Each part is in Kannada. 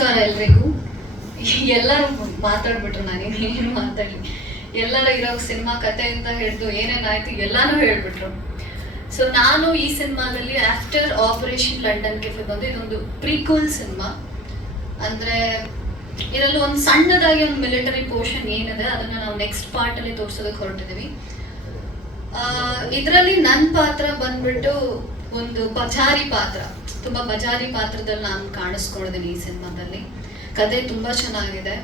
ನಮಸ್ಕಾರ ಎಲ್ರಿಗೂ? ಎಲ್ಲರೂ ಮಾತಾಡ್ಬಿಟ್ರು, ನಾನು ಏನು ಮಾತಾಡಿ ಎಲ್ಲರ ಇರೋ ಸಿನಿಮಾ ಅಂತ ಹಿಡಿದು ಏನೇನಾಯ್ತು ಎಲ್ಲಾನು ಹೇಳ್ಬಿಟ್ರು. ಸೊ ನಾನು ಈ ಸಿನಿಮಾದಲ್ಲಿ ಆಫ್ಟರ್ ಆಪರೇಷನ್ ಲಂಡನ್ ಕೆಫೆ ಬಂದು ಇದೊಂದು ಪ್ರೀಕೂಲ್ ಸಿನಿಮಾ. ಅಂದ್ರೆ, ಇದರಲ್ಲಿ ಒಂದು ಸಣ್ಣದಾಗಿ ಒಂದು ಮಿಲಿಟರಿ ಪೋರ್ಷನ್ ಏನಿದೆ, ಅದನ್ನ ನಾವು ನೆಕ್ಸ್ಟ್ ಪಾರ್ಟ್ ಅಲ್ಲಿ ತೋರ್ಸೋದಕ್ಕೆ ಹೊರಟಿದೀವಿ. ಇದರಲ್ಲಿ ನನ್ನ ಪಾತ್ರ ಬಂದ್ಬಿಟ್ಟು ಒಂದು ಪಚಾರಿ ಪಾತ್ರ. ತುಂಬಾ ಬಜಾರಿ ಪಾತ್ರದಲ್ಲಿ ನಾನು ಕಾಣಿಸ್ಕೊಂಡಿದ್ದೀನಿ ಈ ಸಿನಿಮಾದಲ್ಲಿ. ಕತೆ ತುಂಬ ಚೆನ್ನಾಗಿದೆ.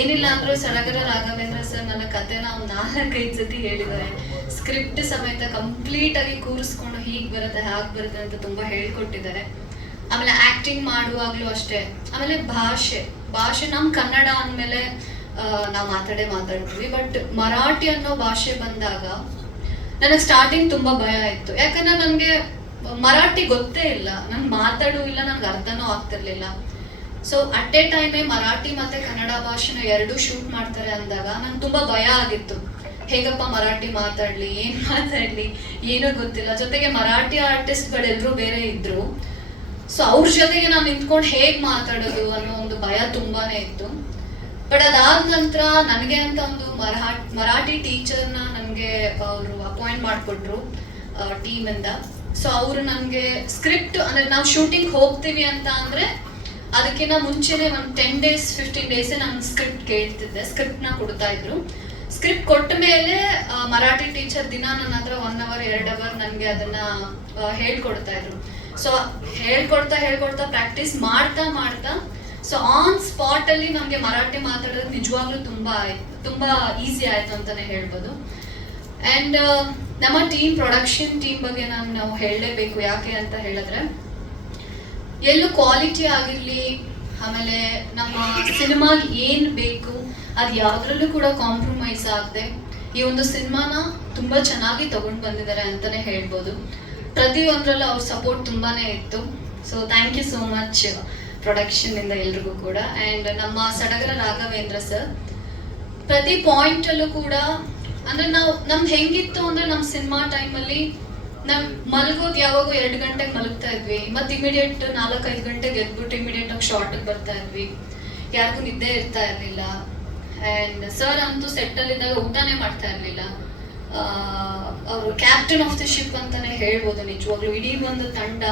ಏನಿಲ್ಲ ಅಂದ್ರೂ ಸಡಗರ ರಾಘವೇಂದ್ರ ಸರ್ ನನ್ನ ಕತೆನ ಒಂದು ನಾಲ್ಕೈದು ಸತಿ ಹೇಳಿದ್ದಾರೆ. ಸ್ಕ್ರಿಪ್ಟ್ ಸಮೇತ ಕಂಪ್ಲೀಟ್ ಆಗಿ ಕೂರಿಸ್ಕೊಂಡು ಹೀಗೆ ಬರುತ್ತೆ, ಹಾಗೆ ಬರುತ್ತೆ ಅಂತ ತುಂಬ ಹೇಳ್ಕೊಟ್ಟಿದ್ದಾರೆ. ಆಮೇಲೆ ಆಕ್ಟಿಂಗ್ ಮಾಡುವಾಗಲೂ ಅಷ್ಟೇ. ಆಮೇಲೆ ಭಾಷೆ. ಭಾಷೆ ನಮ್ಮ ಕನ್ನಡ ಅಂದಮೇಲೆ ನಾವು ಮಾತಾಡೇ ಮಾತಾಡ್ತೀವಿ. ಬಟ್ ಮರಾಠಿ ಅನ್ನೋ ಭಾಷೆ ಬಂದಾಗ, ನನಗೆ ಸ್ಟಾರ್ಟಿಂಗ್ ತುಂಬ ಭಯ ಇತ್ತು. ಯಾಕಂದ್ರೆ ನನಗೆ ಮರಾಠಿ ಗೊತ್ತೇ ಇಲ್ಲ. ನಂಗೆ ಮಾತಾಡೂ ಇಲ್ಲ, ನನ್ಗೆ ಅರ್ಥನೂ ಆಗ್ತಿರ್ಲಿಲ್ಲ. ಸೊ ಅಟ್ ಎ ಟೈಮೇ ಮರಾಠಿ ಮತ್ತೆ ಕನ್ನಡ ಭಾಷೆನ ಎರಡೂ ಶೂಟ್ ಮಾಡ್ತಾರೆ ಅಂದಾಗ ನಂಗೆ ತುಂಬಾ ಭಯ ಆಗಿತ್ತು. ಹೇಗಪ್ಪ ಮರಾಠಿ ಮಾತಾಡ್ಲಿ, ಏನ್ ಮಾತಾಡ್ಲಿ, ಏನೂ ಗೊತ್ತಿಲ್ಲ. ಜೊತೆಗೆ ಮರಾಠಿ ಆರ್ಟಿಸ್ಟ್ಗಳೆಲ್ಲರೂ ಬೇರೆ ಇದ್ರು. ಸೊ ಅವ್ರ ಜೊತೆಗೆ ನಾನು ನಿಂತ್ಕೊಂಡು ಹೇಗ್ ಮಾತಾಡೋದು ಅನ್ನೋ ಒಂದು ಭಯ ತುಂಬಾನೇ ಇತ್ತು. ಬಟ್ ಅದಾದ ನಂತರ ನನಗೆ ಅಂತ ಒಂದು ಮರಾಠಿ ಮರಾಠಿ ಟೀಚರ್ನ ನನಗೆ ಅವರು ಅಪಾಯಿಂಟ್ ಮಾಡಿಕೊಟ್ರು ಟೀಮಿಂದ ಸೊ ಅವರು ನನಗೆ ಸ್ಕ್ರಿಪ್ಟ್ ಅಂದ್ರೆ ನಾವು ಶೂಟಿಂಗ್ ಹೋಗ್ತೀವಿ ಅಂತ ಅಂದ್ರೆ ಅದಕ್ಕಿಂತ ಮುಂಚೆನೆ ಒಂದು ಟೆನ್ ಡೇಸ್ ಫಿಫ್ಟೀನ್ ಡೇಸ್ ನಾನು ಸ್ಕ್ರಿಪ್ಟ್ ಕೇಳ್ತಿದ್ದೆ. ಸ್ಕ್ರಿಪ್ಟ್ನ ಕೊಡ್ತಾ ಇದ್ರು. ಸ್ಕ್ರಿಪ್ಟ್ ಕೊಟ್ಟ ಮೇಲೆ ಮರಾಠಿ ಟೀಚರ್ ದಿನ ನನ್ನ ಹತ್ರ ಒನ್ ಅವರ್ ಎರಡು ಅವರ್ ನನಗೆ ಅದನ್ನ ಹೇಳ್ಕೊಡ್ತಾ ಇದ್ರು. ಸೊ ಹೇಳ್ಕೊಡ್ತಾ ಹೇಳ್ಕೊಡ್ತಾ ಪ್ರಾಕ್ಟೀಸ್ ಮಾಡ್ತಾ ಮಾಡ್ತಾ ಸೊ ಆನ್ ಸ್ಪಾಟ್ ಅಲ್ಲಿ ನಮ್ಗೆ ಮರಾಠಿ ಮಾತಾಡೋದು ನಿಜವಾಗ್ಲೂ ತುಂಬಾ ತುಂಬಾ ಈಸಿ ಆಯ್ತು ಅಂತಾನೆ ಹೇಳ್ಬೋದು. ಅಂಡ್ ನಮ್ಮ ಟೀಮ್ ಪ್ರೊಡಕ್ಷನ್ ಟೀಮ್ ಬಗ್ಗೆ ನಾನು ನಾವು ಹೇಳಲೇಬೇಕು, ಯಾಕೆ ಅಂತ ಹೇಳಿದ್ರೆ, ಎಲ್ಲೂ ಕ್ವಾಲಿಟಿ ಆಗಿರಲಿ, ಆಮೇಲೆ ನಮ್ಮ ಸಿನಿಮಾಗೆ ಏನು ಬೇಕು, ಅದು ಯಾವುದ್ರಲ್ಲೂ ಕೂಡ ಕಾಂಪ್ರಮೈಸ್ ಆಗದೆ, ಈ ಒಂದು ಸಿನಿಮಾನ ತುಂಬಾ ಚೆನ್ನಾಗಿ ತಗೊಂಡು ಬಂದಿದ್ದಾರೆ ಅಂತಲೇ ಹೇಳ್ಬೋದು. ಪ್ರತಿಯೊಂದರಲ್ಲೂ ಅವ್ರ ಸಪೋರ್ಟ್ ತುಂಬಾನೇ ಇತ್ತು. So thank you so much production ಇಂದ ಎಲ್ರಿಗೂ ಕೂಡ. ಅಂಡ್ ನಮ್ಮ ಸಡಗರ ರಾಘವೇಂದ್ರ ಸರ್ ಪ್ರತಿ ಪಾಯಿಂಟ್ ಅಲ್ಲೂ ಕೂಡ ಅಂದ್ರೆ ನಾವು, ನಮ್ ಹೆಂಗಿತ್ತು ಅಂದ್ರೆ ನಮ್ ಸಿನಿಮಾ ಟೈಮಲ್ಲಿ ನಮ್ ಮಲಗೋದ್ ಯಾವಾಗ ಎರಡು ಗಂಟೆಗೆ ಮಲಗ್ತಾ ಇದ್ವಿ. ಮತ್ತೆ ಇಮಿಡಿಯೇಟ್ ನಾಲ್ಕೈದು ಗಂಟೆಗೆ ಎದ್ಬಿಟ್ಟು ಇಮಿಡಿಯೇಟ್ ಆಗಿ ಶಾರ್ಟ್ ಬರ್ತಾ ಇದ್ವಿ. ಯಾರಿಗೂ ನಿದ್ದೆ ಇರ್ತಾ ಇರ್ಲಿಲ್ಲ. ಅಂಡ್ ಸರ್ ಅಂತೂ ಸೆಟ್ ಅಲ್ಲಿ ಇದ್ದಾಗ ಊಟನೇ ಮಾಡ್ತಾ ಇರ್ಲಿಲ್ಲ. ಅವರು ಕ್ಯಾಪ್ಟನ್ ಆಫ್ ದ ಶಿಪ್ ಅಂತಾನೆ ಹೇಳ್ಬೋದು ನಿಜವಾಗ್ಲೂ. ಇಡೀ ಒಂದು ತಂಡ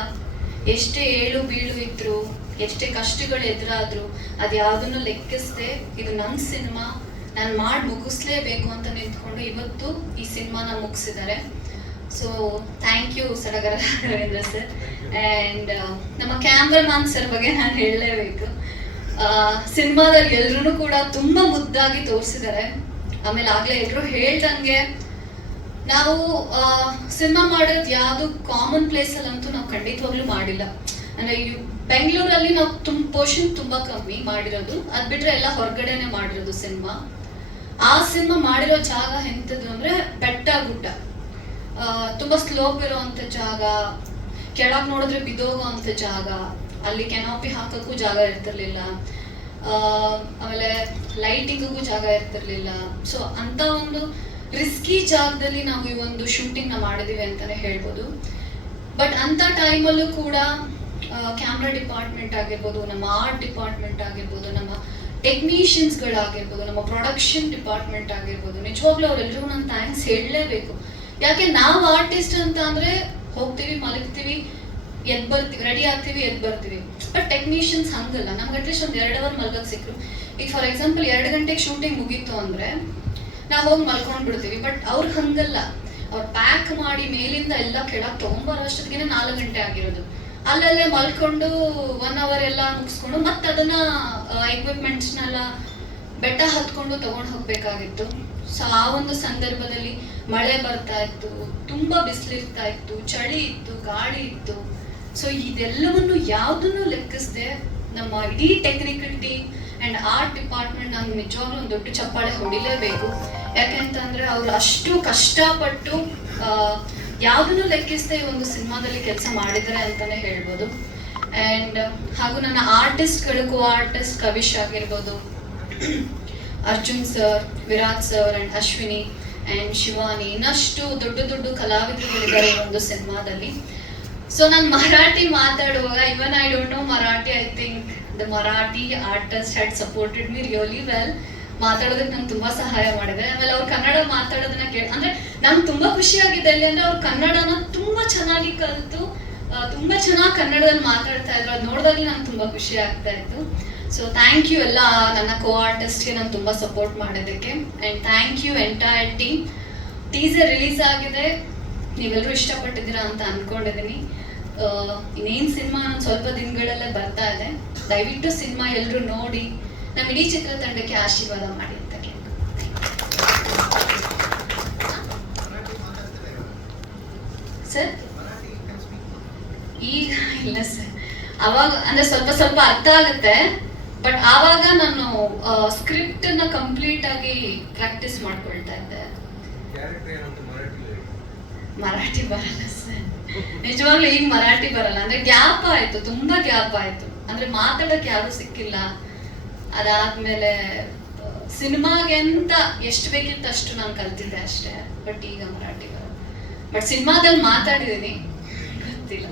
ಎಷ್ಟೇ ಏಳು ಬೀಳು ಇದ್ರು, ಎಷ್ಟೇ ಕಷ್ಟಗಳು ಎದುರಾದ್ರು, ಅದ್ಯಾವುದನ್ನು ಲೆಕ್ಕಿಸದೆ ಇದು ನನ್ನ ಸಿನಿಮಾ ನಾನು ಮಾಡಿ ಮುಗಿಸ್ಲೇಬೇಕು ಅಂತ ನಿಂತ್ಕೊಂಡು ಇವತ್ತು ಈ ಸಿನಿಮಾನ ಮುಗಿಸಿದ್ದಾರೆ. So thank you Sadagara Ravindra sir and ನಮ್ಮ ಕ್ಯಾಮ್ರಾಮನ್ ಸರ್ ಬಗ್ಗೆ ನಾನು ಹೇಳಲೇಬೇಕು. ಸಿನಿಮಾದಲ್ಲಿ ಎಲ್ಲರೂ ಕೂಡ ತುಂಬಾ ಮುದ್ದಾಗಿ ತೋರಿಸಿದ್ದಾರೆ. ಆಮೇಲೆ ಆಗ್ಲೇ ಎಲ್ಲರೂ ಹೇಳ್ದಂಗೆ ನಾವು ಸಿನಿಮಾ ಮಾಡೋದು ಯಾವುದು ಕಾಮನ್ ಪ್ಲೇಸಲ್ಲಂತೂ ನಾವು ಖಂಡಿತವಾಗ್ಲೂ ಮಾಡಿಲ್ಲ. ಅಂದ್ರೆ ಬೆಂಗಳೂರಲ್ಲಿ ನಾವು ತುಂಬ ಪೋರ್ಷನ್ ತುಂಬಾ ಕಮ್ಮಿ ಮಾಡಿರೋದು. ಅದ್ ಬಿಟ್ರೆ ಎಲ್ಲ ಹೊರಗಡೆನೆ ಮಾಡಿರೋದು ಸಿನಿಮಾ. ಆ ಸಿನಿಮಾ ಮಾಡಿರೋ ಜಾಗ ಎಂತದ್ದು ಅಂದ್ರೆ ಬೆಟ್ಟ ಗುಡ್ಡ. ತುಂಬಾ ಸ್ಲೋಪ್ ಇರುವಂತ ಜಾಗ, ಕೆಳಗ್ ನೋಡಿದ್ರೆ ಬಿದ್ದೋಗುವಂತ ಜಾಗ, ಅಲ್ಲಿ ಕೆನಾಪಿ ಹಾಕಕ್ಕೂ ಜಾಗ ಇರ್ತಿರ್ಲಿಲ್ಲ. ಆಮೇಲೆ ಲೈಟಿಂಗಿಗೂ ಜಾಗ ಇರ್ತಿರ್ಲಿಲ್ಲ. ಸೊ ಅಂತ ಒಂದು ರಿಸ್ಕಿ ಜಾಗದಲ್ಲಿ ನಾವು ಈ ಒಂದು ಶೂಟಿಂಗ್ನ ಮಾಡಿದೀವಿ ಅಂತಾನೆ ಹೇಳ್ಬೋದು. ಬಟ್ ಅಂತ ಟೈಮಲ್ಲೂ ಕೂಡ ಕ್ಯಾಮ್ರಾ ಡಿಪಾರ್ಟ್ಮೆಂಟ್ ಆಗಿರ್ಬೋದು, ನಮ್ಮ ಆರ್ಟ್ ಡಿಪಾರ್ಟ್ಮೆಂಟ್ ಆಗಿರ್ಬೋದು, ನಮ್ಮ ಟೆಕ್ನಿಷಿಯನ್ಸ್ಗಳಾಗಿರ್ಬೋದು ನಮ್ಮ ಪ್ರೊಡಕ್ಷನ್ ಡಿಪಾರ್ಟ್ಮೆಂಟ್ ಆಗಿರ್ಬೋದು, ನಿಜವಾಗ್ಲೂ ಅವರೆಲ್ಲರಿಗೂ ನಾನು ಥ್ಯಾಂಕ್ಸ್ ಹೇಳಲೇಬೇಕು. ಯಾಕೆ ನಾವು ಆರ್ಟಿಸ್ಟ್ ಅಂತ ಅಂದ್ರೆ ಹೋಗ್ತೀವಿ, ಮಲಗ್ತೀವಿ, ಎದ್ ಬರ್ತೀವಿ ರೆಡಿ ಆಗ್ತೀವಿ, ಎದ್ ಬರ್ತೀವಿ. ಬಟ್ ಟೆಕ್ನಿಷಿಯನ್ಸ್ ಹಂಗಲ್ಲ. ನಮ್ಗೆ ಅಟ್ಲೀಸ್ಟ್ ಒಂದು ಎರಡು ಅವರ್ ಮಲಗಕ್ಕೆ ಸಿಕ್ಕರು ಈಗ ಫಾರ್ ಎಕ್ಸಾಂಪಲ್ ಎರಡು ಗಂಟೆಗೆ ಶೂಟಿಂಗ್ ಮುಗೀತು ಅಂದ್ರೆ ನಾವು ಹೋಗಿ ಮಲ್ಕೊಂಡು ಬಿಡ್ತೀವಿ ಬಟ್ ಅವ್ರು ಹಂಗಲ್ಲ. ಅವ್ರು ಪ್ಯಾಕ್ ಮಾಡಿ ಮೇಲಿಂದ ಎಲ್ಲ ಕೆಳಗೆ ತಗೊಂಬರೋ ಅಷ್ಟೊತ್ತಿಗೆ ನಾಲ್ಕು ಗಂಟೆ ಆಗಿರೋದು. ಅಲ್ಲಲ್ಲೇ ಮಲ್ಕೊಂಡು ಒನ್ ಅವರ್ ಎಲ್ಲ ಮುಗಿಸ್ಕೊಂಡು ಮತ್ತೆ ಅದನ್ನ ಎಕ್ವಿಪ್ಮೆಂಟ್ಸ್ನೆಲ್ಲ ಬೆಟ್ಟ ಹತ್ಕೊಂಡು ತಗೊಂಡು ಹೋಗ್ಬೇಕಾಗಿತ್ತು. ಸೊ ಆ ಒಂದು ಸಂದರ್ಭದಲ್ಲಿ ಮಳೆ ಬರ್ತಾ ಇತ್ತು, ತುಂಬಾ ಬಿಸಿಲಿರ್ತಾ ಇತ್ತು, ಚಳಿ ಇತ್ತು, ಗಾಳಿ ಇತ್ತು. ಸೊ ಇದೆಲ್ಲವನ್ನು ಯಾವುದನ್ನು ಲೆಕ್ಕಿಸದೆ, ನಮ್ಮ ಇಡೀ technical team and art department ನಾನು ನಿಜವಾಗ್ಲೂ ಒಂದು ದೊಡ್ಡ ಚಪ್ಪಾಳೆ ಹೊಡಿಲೇಬೇಕು. ಯಾಕೆಂತಂದ್ರೆ ಅವ್ರು ಅಷ್ಟು ಕಷ್ಟಪಟ್ಟು ಯಾವುದನ್ನು ಲೆಕ್ಕಿಸದೆ ಈ ಒಂದು ಸಿನಿಮಾದಲ್ಲಿ ಕೆಲಸ ಮಾಡಿದ್ದಾರೆ ಅಂತಾನೆ ಹೇಳ್ಬೋದು. ಅಂಡ್ ಹಾಗೂ ನನ್ನ ಆರ್ಟಿಸ್ಟ್ಗಳು ಕೋ ಆರ್ಟಿಸ್ಟ್ ಕವಿಶ್ ಆಗಿರ್ಬೋದು, Arjun sir Virat sir and Ashwini and Shivani, ಇನ್ನಷ್ಟು ದೊಡ್ಡ ದೊಡ್ಡ ಕಲಾವಿದರುಗಳಿದ್ದಾರೆ ಈ ಒಂದು ಸಿನಿಮಾದಲ್ಲಿ. ಸೊ ನಾನು ಮರಾಠಿ ಮಾತಾಡುವಾಗ even I don't know Marathi I think the Marathi artist had supported me really well ಮಾತಾಡೋದಕ್ಕೆ ನಂಗೆ ತುಂಬಾ ಸಹಾಯ ಮಾಡಿದೆ ಆಮೇಲೆ ಅವ್ರು ಕನ್ನಡ ಮಾತಾಡೋದನ್ನ ಕೇಳಿ, ಅಂದ್ರೆ ನಂಗೆ ತುಂಬಾ ಖುಷಿ ಆಗಿದೆ ಅಲ್ಲಿ ಅಂದ್ರೆ ಅವ್ರು ಕನ್ನಡನ ತುಂಬಾ ಚೆನ್ನಾಗಿ ಕಲಿತು ತುಂಬಾ ಚೆನ್ನಾಗಿ ಕನ್ನಡದಲ್ಲಿ ಮಾತಾಡ್ತಾ ಇದ್ರು. ಅದು ನೋಡಿದಾಗಲೇ ನಂಗೆ ತುಂಬಾ ಖುಷಿ ಆಗ್ತಾ ಇತ್ತು. ಸೊ ಥ್ಯಾಂಕ್ ಯು ಎಲ್ಲ ನನ್ನ ಕೋ ಆರ್ಟಿಸ್ಟ್ಗೆ ನಾನು ತುಂಬಾ ಸಪೋರ್ಟ್ ಮಾಡೋದಕ್ಕೆ and thank you entire team teaser release ಆಗಿದೆ. ನೀವೆಲ್ಲರೂ ಇಷ್ಟಪಟ್ಟಿದ್ದೀರಾ ಅಂತ ಅನ್ಕೊಂಡಿದ್ದೀನಿ. ಇನ್ನೇನು ಸಿನಿಮಾ ಒಂದು ಸ್ವಲ್ಪ ದಿನಗಳಲ್ಲೇ ಬರ್ತಾ ಇದೆ. ದಯವಿಟ್ಟು ಸಿನಿಮಾ ಎಲ್ಲರೂ ನೋಡಿ. ನಮ್ಮ ಇಡೀ ಚಿತ್ರತಂಡಕ್ಕೆ ಆಶೀರ್ವಾದ ಮಾಡಿ ಅಂತ ಸರ್? ಈಗ ಇಲ್ಲ ಸರ್. ಅವಾಗ ಅಂದ್ರೆ ಸ್ವಲ್ಪ ಸ್ವಲ್ಪ ಅರ್ಥ ಆಗುತ್ತೆ ಬಟ್ ಆವಾಗ ನಾನು ಸ್ಕ್ರಿಪ್ಟ್ನ ಕಂಪ್ಲೀಟ್ ಆಗಿ ಪ್ರಾಕ್ಟೀಸ್ ಮಾಡ್ಕೊಳ್ತಾ ಇದ್ದೆ. ಮರಾಠಿ ಬರಲ್ಲ ಸರ್. ನಿಜವಾಗ್ಲೂ ಈಗ ಮರಾಠಿ ಬರಲ್ಲ. ಅಂದ್ರೆ ಗ್ಯಾಪ್ ಆಯ್ತು ತುಂಬಾ ಗ್ಯಾಪ್ ಆಯ್ತು. ಅಂದ್ರೆ ಮಾತಾಡಕ್ ಯಾರು ಸಿಕ್ಕಿಲ್ಲ. ಅದಾದ್ಮೇಲೆ, ಸಿನಿಮಾಗೆ ಅಂತ ಎಷ್ಟು ಬೇಕಿತ್ತು ಅಷ್ಟು ನಾನು ಕಲ್ತಿದ್ದೆ ಅಷ್ಟೇ. ಬಟ್ ಈಗ ಮರಾಠಿ ಬಟ್ ಸಿನಿಮಾದಲ್ಲಿ ಮಾತಾಡಿದೀನಿ ಗೊತ್ತಿಲ್ಲ.